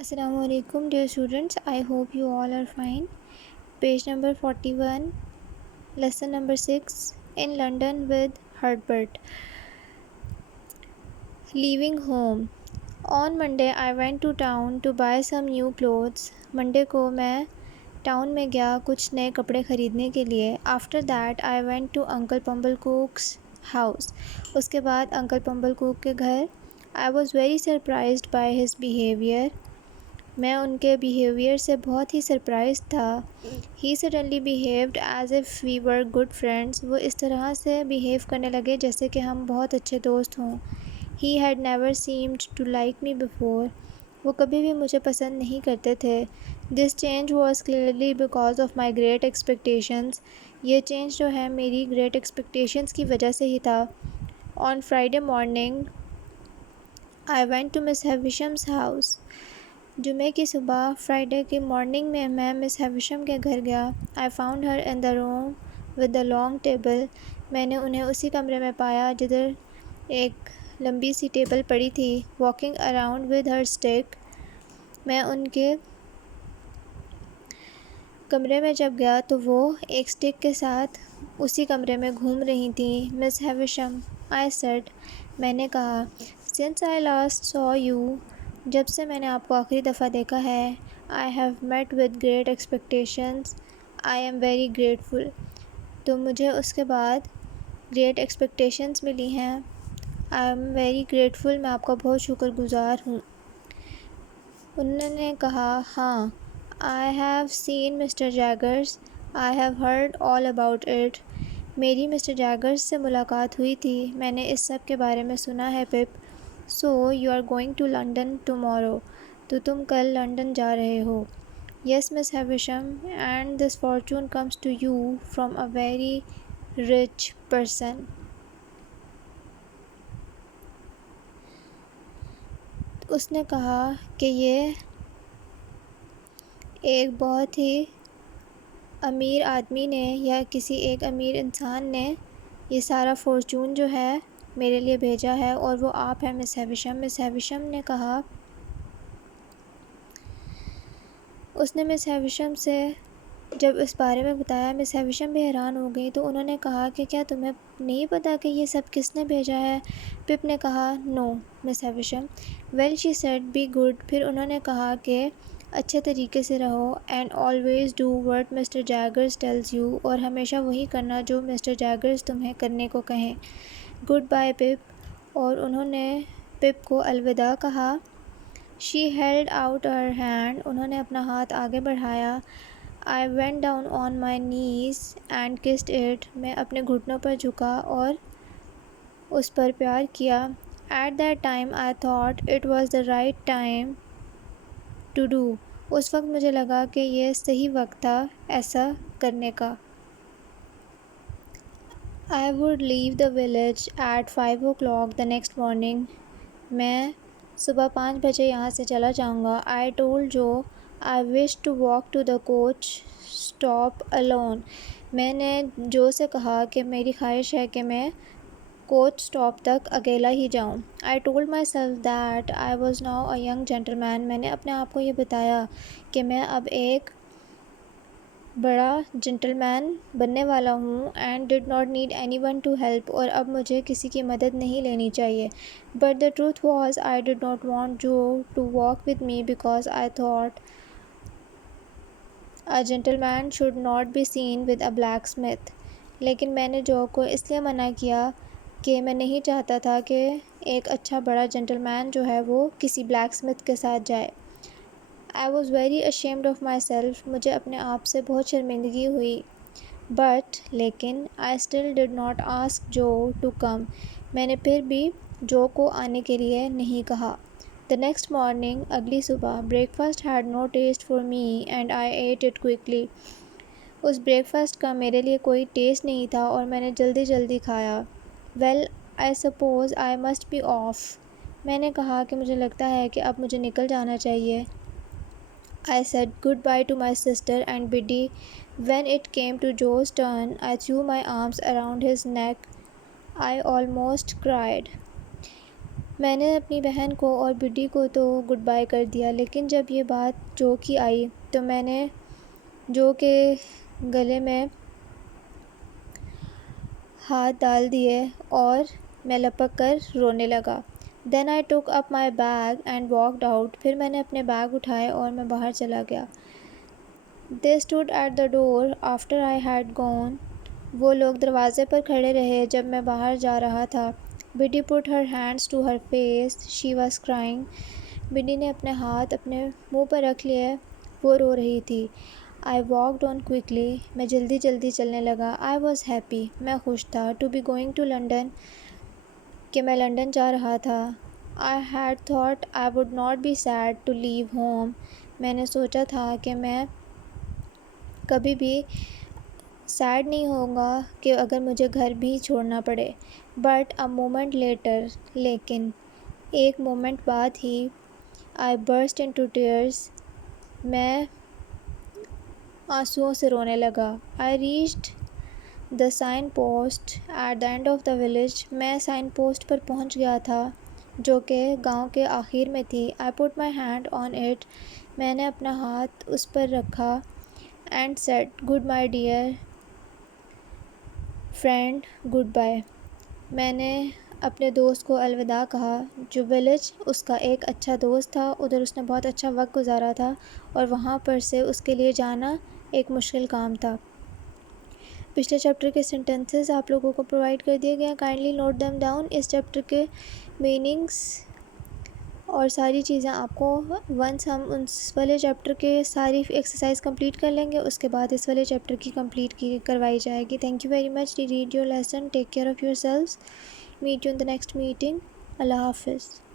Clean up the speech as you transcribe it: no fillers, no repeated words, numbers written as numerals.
Assalamu alaikum dear students, I hope you all are fine. Page number 41, lesson number 6, in London with Herbert. Leaving home. On Monday I went to town to buy some new clothes. Monday کو میں town میں گیا کچھ نئے کپڑے خریدنے کے لیے. After that I went to Uncle Pumble Cook's house. اس کے بعد انکل پمبل کوک کے گھر. I was very surprised by his behavior. میں ان کے بیہیویئر سے بہت ہی سرپرائز تھا. He suddenly behaved as if we were good friends. وہ اس طرح سے بیہیو کرنے لگے جیسے کہ ہم بہت اچھے دوست ہوں. He had never seemed to like me before. وہ کبھی بھی مجھے پسند نہیں کرتے تھے. This change was clearly because of my great expectations. یہ چینج جو ہے میری great expectations کی وجہ سے ہی تھا. On Friday morning, I went to Miss Havisham's house. جمعے کی صبح فرائیڈے کی مارننگ میں مس ہیویشم کے گھر گیا. I found her in the room with the long table. میں نے انہیں اسی کمرے میں پایا جدھر ایک لمبی سی ٹیبل پڑی تھی. Walking around with her stick. میں ان کے کمرے میں جب گیا تو وہ ایک سٹک کے ساتھ اسی کمرے میں گھوم رہی تھیں. Miss Havisham, I said. میں نے کہا. Since I last saw you. جب سے میں نے آپ کو آخری دفعہ دیکھا ہے. I have met with great expectations. I am very grateful. تو مجھے اس کے بعد great expectations ملی ہیں. I am very grateful. میں آپ کا بہت شکر گزار ہوں. انہوں نے کہا ہاں. I have seen Mr. Jaggers. I have heard all about it. میری مسٹر جیگرز سے ملاقات ہوئی تھی. میں نے اس سب کے بارے میں سنا ہے پپ. So you are going to London tomorrow. تو تم کل لنڈن جا رہے ہو. Yes, Miss Havisham, and this fortune comes to you from a very rich person. اس نے کہا کہ یہ ایک بہت ہی امیر آدمی نے یا کسی ایک امیر انسان نے یہ سارا فارچون جو ہے میرے لیے بھیجا ہے اور وہ آپ ہیں مس ہیویشم. مس ہیویشم نے کہا. اس نے مس ہیویشم سے جب اس بارے میں بتایا مس ہیویشم بھی حیران ہو گئی. تو انہوں نے کہا کہ کیا تمہیں نہیں پتہ کہ یہ سب کس نے بھیجا ہے. پپ نے کہا no Miss Havisham. Well she said be good. پھر انہوں نے کہا کہ اچھے طریقے سے رہو. And always do what Mr Jaggers tells you. اور ہمیشہ وہی کرنا جو مسٹر جیگرز تمہیں کرنے کو کہیں. گڈ بائی پپ. اور انہوں نے پپ کو الوداع کہا. شی ہیلڈ آؤٹ ہر ہینڈ. انہوں نے اپنا ہاتھ آگے بڑھایا. I went down on my knees and kissed it. میں اپنے گھٹنوں پر جھکا اور اس پر پیار کیا. At that time I thought it was the right time to do. اس وقت مجھے لگا کہ یہ صحیح وقت تھا ایسا کرنے کا. I would leave the village at 5 o'clock the next morning. میں صبح 5 بجے یہاں سے چلا جاؤں گا. I told Joe I wished to walk to the coach stop alone. میں نے جو سے کہا کہ میری خواہش ہے کہ میں کوچ سٹاپ تک اکیلا ہی جاؤں. I told myself that I was now a young gentleman. میں نے اپنے آپ کو یہ بتایا کہ میں اب ایک بڑا جنٹل مین بننے والا ہوں. And did not need anyone to help. اور اب مجھے کسی کی مدد نہیں لینی چاہیے. But the truth was I did not want Joe to walk with me because I thought a gentleman should not be seen with a blacksmith. لیکن میں نے جو کو اس لیے منع کیا کہ میں نہیں چاہتا تھا کہ ایک اچھا بڑا جنٹل مین جو ہے وہ کسی بلیک اسمتھ کے ساتھ جائے. I was very ashamed of myself. مجھے اپنے آپ سے بہت شرمندگی ہوئی. But لیکن I still did not ask Joe to come. میں نے پھر بھی جو کو آنے کے لیے نہیں کہا. The next morning, اگلی صبح, breakfast had no taste for me and I ate it quickly. اس بریک فاسٹ کا میرے لیے کوئی ٹیسٹ نہیں تھا اور میں نے جلدی جلدی کھایا. Well, I suppose I must be off. میں نے کہا کہ مجھے لگتا ہے کہ اب مجھے نکل جانا چاہیے. I said goodbye to my sister and Biddy. When it came to Joe's turn, I threw my arms around his neck. I almost cried. میں نے اپنی بہن کو اور بڈی کو تو گڈ بائی کر دیا، لیکن جب یہ بات جو کی آئی تو میں نے جو کے گلے میں ہاتھ ڈال دیے اور میں لپک کر رونے لگا۔ Then I took up my bag and walked out. پھر میں نے اپنے بیگ اٹھائے اور میں باہر چلا گیا۔ They stood at the door after I had gone. وہ لوگ دروازے پر کھڑے رہے جب میں باہر جا رہا تھا۔ Biddy put her hands to her face. She was crying. بڈی نے اپنے ہاتھ اپنے منہ پر رکھ لیے، وہ رو رہی تھی۔ I walked on quickly. میں جلدی جلدی چلنے لگا۔ I was happy. میں خوش تھا۔ To be going to London. کہ میں لنڈن جا رہا تھا۔ I had thought I would not be sad to leave home. میں نے سوچا تھا کہ میں کبھی بھی سیڈ نہیں ہوگا کہ اگر مجھے گھر بھی چھوڑنا پڑے۔ But a moment later. لیکن ایک مومنٹ بعد ہی I burst into tears. میں آنسوؤں سے رونے لگا۔ I reached the sign post at the end of the village. میں سائن پوسٹ پر پہنچ گیا تھا جو کہ گاؤں کے آخر میں تھی۔ I put my hand on it. میں نے اپنا ہاتھ اس پر رکھا and said, good my dear friend, goodbye. میں نے اپنے دوست کو الوداع کہا جو ولیج اس کا ایک اچھا دوست تھا، ادھر اس نے بہت اچھا وقت گزارا تھا اور وہاں پر سے اس کے لیے جانا ایک مشکل کام تھا۔ پچھلے چیپٹر کے سینٹنسز آپ لوگوں کو پرووائڈ کر دیے گئے ہیں، کائنڈلی نوٹ دیم ڈاؤن۔ اس چیپٹر کے میننگس اور ساری چیزیں آپ کو ونس ہم اس والے چیپٹر کے ساری ایکسرسائز کمپلیٹ کر لیں گے اس کے بعد اس والے چیپٹر کی کمپلیٹ کروائی جائے گی۔ Thank you very much. Read your lesson. Take care of yourselves. Meet you in the next meeting. اللہ حافظ.